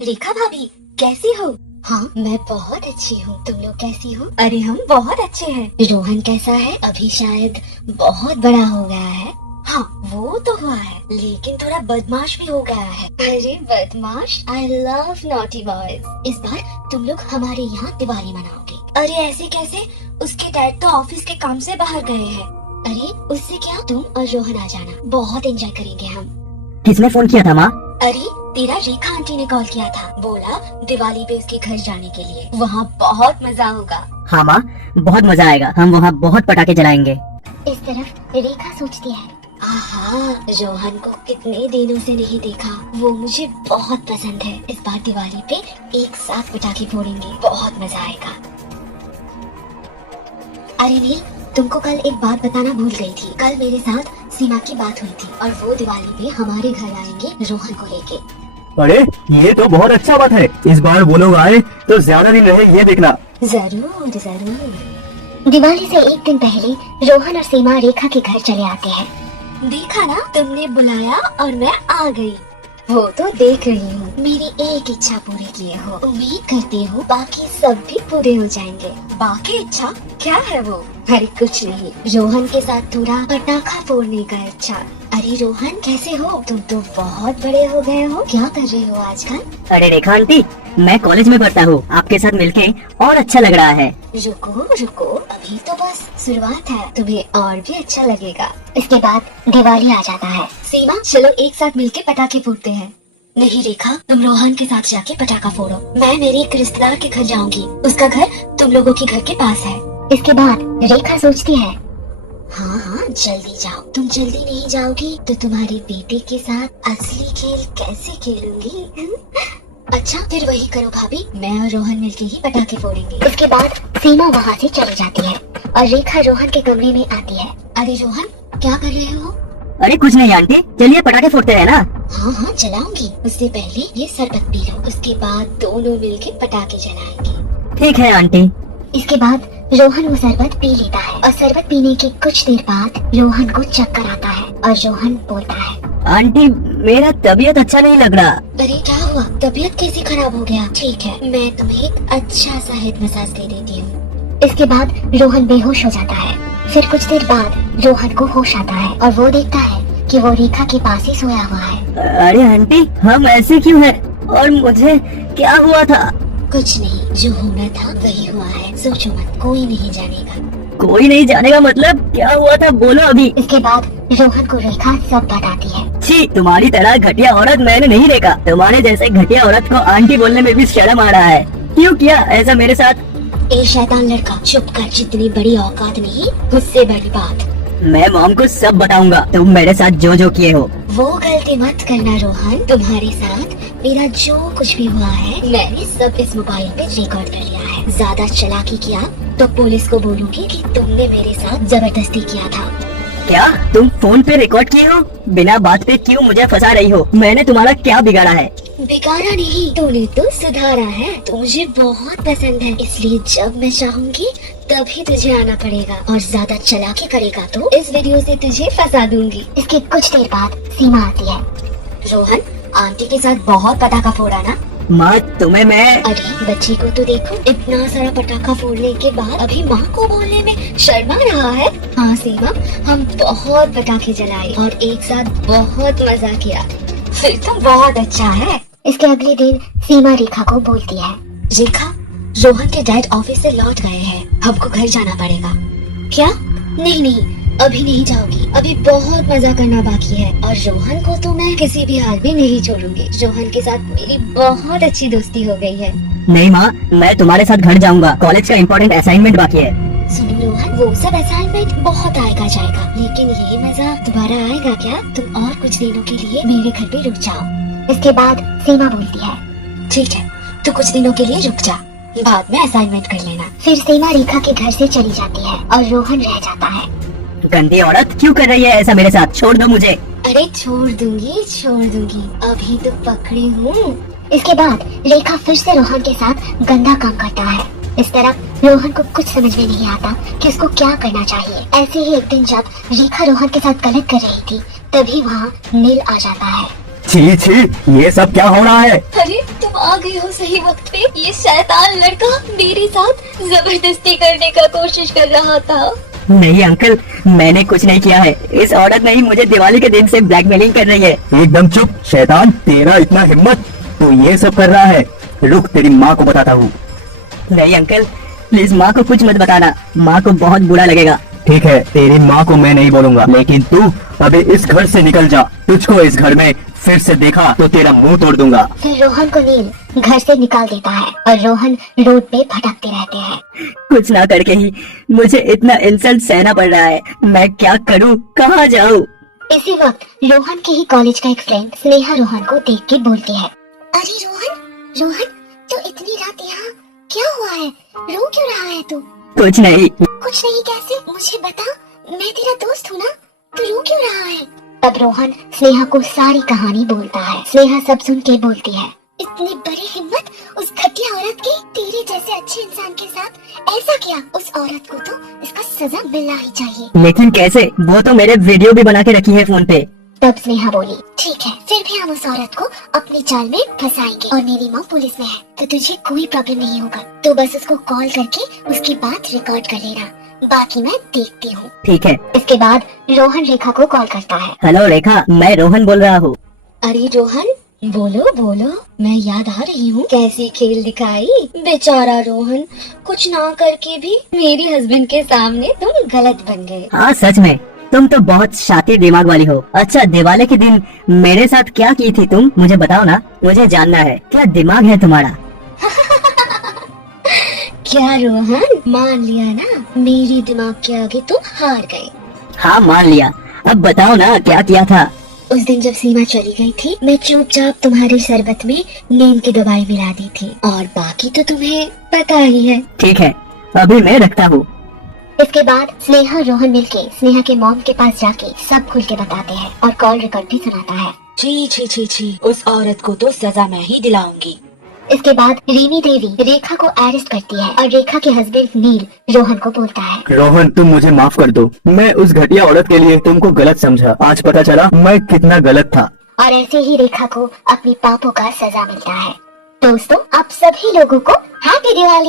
रेखा भाभी, कैसी हो? हाँ, मैं बहुत अच्छी हूँ। तुम लोग कैसी हो? अरे हम बहुत अच्छे हैं। रोहन कैसा है? अभी शायद बहुत बड़ा हो गया है। हाँ, वो तो हुआ है, लेकिन थोड़ा बदमाश भी हो गया है। अरे बदमाश, आई लव नॉटी बॉयज। इस बार तुम लोग हमारे यहाँ दिवाली मनाओगे। अरे ऐसे कैसे? उसके डैड तो ऑफिस के काम से बाहर गए हैं। अरे उससे क्या, तुम और रोहन आ जाना, बहुत एंजॉय करेंगे हम। किसने फोन किया था माँ? अरे तेरा रेखा आंटी ने कॉल किया था, बोला दिवाली पे उसके घर जाने के लिए, वहाँ बहुत मजा होगा। हाँ माँ, बहुत मजा आएगा, हम वहाँ बहुत पटाखे जलाएंगे। इस तरफ रेखा सोचती है, आहा, रोहन को कितने दिनों से नहीं देखा, वो मुझे बहुत पसंद है। इस बार दिवाली पे एक साथ पटाखे फोड़ेंगे, बहुत मजा आएगा। अरे नील, तुमको कल एक बात बताना भूल गई थी। कल मेरे साथ सीमा की बात हुई थी और वो दिवाली पे हमारे घर आएंगे रोहन को लेके। अरे ये तो बहुत अच्छा बात है, इस बार वो लोग आए तो ज्यादा दिन रहे, ये देखना। जरूर जरूर। दिवाली से एक दिन पहले रोहन और सीमा रेखा के घर चले आते हैं। देखा ना, तुमने बुलाया और मैं आ गई। वो तो देख रही हूँ, मेरी एक इच्छा पूरी किए हो। उम्मीद करती हूँ बाकी सब भी पूरे हो जाएंगे। बाकी इच्छा क्या है वो? अरे कुछ नहीं, रोहन के साथ थोड़ा पटाखा फोड़ने का इच्छा। अरे रोहन कैसे हो? तुम तो बहुत बड़े हो गए हो, क्या कर रहे हो आजकल? अरे रेखा आंटी, मैं कॉलेज में पढ़ता हूँ, आपके साथ मिलके और अच्छा लग रहा है। रुको रुको, अभी तो बस शुरुआत है, तुम्हें और भी अच्छा लगेगा। इसके बाद दिवाली आ जाता है। सीमा, चलो एक साथ मिलके पटाखे फोड़ते हैं। नहीं रेखा, तुम रोहन के साथ जाके पटाखा फोड़ो, मैं मेरे एक रिश्तेदार के घर जाऊंगी, उसका घर तुम लोगों के घर के पास है। इसके बाद रेखा सोचती है, हाँ हाँ जल्दी जाओ, तुम जल्दी नहीं जाओगी तो तुम्हारे बेटे के साथ असली खेल कैसे खेलूंगी? अच्छा फिर वही करो भाभी, मैं और रोहन मिलके ही पटाखे फोड़ेंगे। इसके बाद सीमा वहाँ से चली जाती है और रेखा रोहन के कमरे में आती है। अरे रोहन, क्या कर रहे हो? अरे कुछ नहीं आंटी, चलिए पटाखे फोड़ते हैं ना। हाँ हाँ जलाऊंगी, उससे पहले ये शरबत पी लो, उसके बाद दोनों मिलके पटाखे जलाएंगे। ठीक है आंटी। इसके बाद रोहन वो शरबत पी लेता है और शरबत पीने के कुछ देर बाद रोहन को चक्कर आता है और रोहन बोलता है, आंटी मेरा तबीयत अच्छा नहीं लग रहा। अरे क्या हुआ? तबीयत कैसे खराब हो गया? ठीक है, मैं तुम्हें एक अच्छा सा हेड मसाज दे देती हूँ। इसके बाद रोहन बेहोश हो जाता है। फिर कुछ देर बाद रोहन को होश आता है और वो देखता है कि वो रेखा के पास ही सोया हुआ है। अरे आंटी, हम ऐसे क्यों हैं? और मुझे क्या हुआ था? कुछ नहीं, जो होना था वही हुआ है, सोचो मत, कोई नहीं जानेगा। कोई नहीं जानेगा मतलब क्या हुआ था, बोलो अभी। इसके बाद रोहन को रेखा सब बताती है। छी, तुम्हारी तरह घटिया औरत मैंने नहीं देखा। तुम्हारे जैसे घटिया औरत को आंटी बोलने में भी शर्म आ रहा है। क्यों किया ऐसा मेरे साथ? ए शैतान लड़का, चुप कर, जितनी बड़ी औकात नहीं उससे बड़ी बात। मैं मॉम को सब बताऊंगा, तुम मेरे साथ जो जो किए हो। वो गलती मत करना रोहन, तुम्हारे साथ मेरा जो कुछ भी हुआ है मैंने सब इस मोबाइल पे रिकॉर्ड कर लिया है। ज्यादा चालाकी किया तो पुलिस को बोलूंगी कि तुमने मेरे साथ जबरदस्ती किया था। क्या तुम फोन पे रिकॉर्ड किए हो? बिना बात पे क्यों मुझे फंसा रही हो? मैंने तुम्हारा क्या बिगाड़ा है? बिगाड़ा नहीं, तूने तो सुधारा है। तू मुझे बहुत पसंद है, इसलिए जब मैं चाहूंगी तभी तुझे आना पड़ेगा, और ज्यादा चालाकी करेगा तो इस वीडियो से तुझे फंसा दूंगी। इसके कुछ देर बाद सीमा आती है। रोहन, आंटी के साथ बहुत पटाखा फोड़ा ना? माँ तुम्हें मैं। अरे बच्ची को तो देखो, इतना सारा पटाखा फोड़ने के बाद अभी माँ को बोलने में शर्मा रहा है। हाँ सीमा, हम बहुत पटाखे जलाए और एक साथ बहुत मजा किया। फिर तो बहुत अच्छा है। इसके अगले दिन सीमा रेखा को बोलती है, रेखा, रोहन के डैड ऑफिस से लौट गए हैं, हमको घर जाना पड़ेगा। क्या? नहीं नहीं, अभी नहीं जाओगी, अभी बहुत मजा करना बाकी है, और रोहन को तो मैं किसी भी हाल में नहीं छोड़ूंगी। रोहन के साथ मेरी बहुत अच्छी दोस्ती हो गई है। नहीं माँ, मैं तुम्हारे साथ घर जाऊंगा, कॉलेज का इम्पोर्टेंट असाइनमेंट बाकी है। सुनो रोहन, वो सब असाइनमेंट बहुत आएगा जाएगा, लेकिन ये मजा दोबारा आएगा क्या? तुम और कुछ दिनों के लिए मेरे घर पे रुक जाओ। इसके बाद सीमा बोलती है, ठीक है, तो कुछ दिनों के लिए रुक जा, बाद में असाइनमेंट कर लेना। फिर सीमा रेखा के घर से चली जाती है और रोहन रह जाता है। गंदी औरत, क्यों कर रही है ऐसा मेरे साथ? छोड़ दो मुझे। अरे छोड़ दूंगी, अभी तो पकड़ी हूँ। इसके बाद रेखा फिर से रोहन के साथ गंदा काम करता है। इस तरह रोहन को कुछ समझ में नहीं आता कि उसको क्या करना चाहिए। ऐसे ही एक दिन जब रेखा रोहन के साथ गलत कर रही थी, तभी वहाँ नील आ जाता है। छी छी, ये सब क्या हो रहा है? अरे तुम आ गए हो सही वक्त पे। ये शैतान लड़का मेरे साथ जबरदस्ती करने का कोशिश कर रहा था। नहीं अंकल, मैंने कुछ नहीं किया है। इस औरत ने ही मुझे दिवाली के दिन से ब्लैकमेलिंग कर रही है। एकदम चुप शैतान, तेरा इतना हिम्मत, तू ये सब कर रहा है। रुक, तेरी माँ को बताता हूँ। नहीं अंकल, प्लीज माँ को कुछ मत बताना, माँ को बहुत बुरा लगेगा। ठीक है, तेरी माँ को मैं नहीं बोलूंगा, लेकिन तू अभी इस घर से निकल जा। तुझको इस घर में फिर से देखा तो तेरा मुंह तोड़ दूंगा। फिर रोहन को नील घर से निकाल देता है और रोहन रोड पे भटकते रहते हैं। कुछ ना करके ही मुझे इतना इंसल्ट सहना पड़ रहा है। मैं क्या करूँ, कहाँ जाऊँ? इसी वक्त रोहन के ही कॉलेज का एक फ्रेंड स्नेहा रोहन को देख के बोलती है, अरे रोहन, रोहन तो इतनी रात यहाँ क्या हुआ है? रो क्यों रहा है तू? कुछ नहीं। कुछ नहीं कैसे? मुझे बता, मैं तेरा दोस्त हूँ ना, तू रो क्यों रहा है? तब रोहन स्नेहा को सारी कहानी बोलता है। स्नेहा सब सुन के बोलती है, इतनी बड़ी हिम्मत उस घटिया औरत की, तेरे जैसे अच्छे इंसान के साथ ऐसा किया? उस औरत को तो इसका सजा मिलना ही चाहिए। लेकिन कैसे? वो तो मेरे वीडियो भी बना के रखी है फोन पे। तब स्नेहा बोली, ठीक है, फिर भी हम उस औरत को अपनी जाल में फंसाएंगे और मेरी माँ पुलिस में है तो तुझे कोई प्रॉब्लम नहीं होगा। तो बस उसको कॉल करके उसकी बात रिकॉर्ड कर लेना, बाकी मैं देखती हूँ। ठीक है। इसके बाद रोहन रेखा को कॉल करता है। हेलो रेखा, मैं रोहन बोल रहा हूँ। अरे रोहन, बोलो बोलो, मैं याद आ रही हूँ। कैसी खेल दिखाई बेचारा रोहन, कुछ ना करके भी मेरी हस्बैंड के सामने तुम गलत बन गए। हाँ सच में, तुम तो बहुत शातिर दिमाग वाली हो। अच्छा, दिवाली के दिन मेरे साथ क्या की थी तुम? मुझे बताओ ना, मुझे जानना है। क्या दिमाग है तुम्हारा? क्या रोहन, मान लिया ना, मेरी दिमाग के आगे तुम हार गए। हाँ मान लिया, अब बताओ ना क्या किया था? उस दिन जब सीमा चली गई थी, मैं चुपचाप तुम्हारे शरबत में नीम की दवाई मिला दी थी, और बाकी तो तुम्हें पता ही है। ठीक है, अभी मैं रखता हूँ। इसके बाद स्नेहा रोहन मिलके स्नेहा के मॉम के पास जाके सब खुल के बताते हैं और कॉल रिकॉर्ड भी सुनाता है। छी छी छी छी, उस औरत को तो सजा मैं ही दिलाऊंगी। इसके बाद रीमी देवी रेखा को अरेस्ट करती है और रेखा के हस्बैंड नील रोहन को बोलता है, रोहन तुम मुझे माफ कर दो, मैं उस घटिया औरत के लिए तुमको गलत समझा। आज पता चला मैं कितना गलत था। और ऐसे ही रेखा को अपनी पापों का सजा मिलता है। दोस्तों, आप सभी लोगों को हैप्पी दिवाली।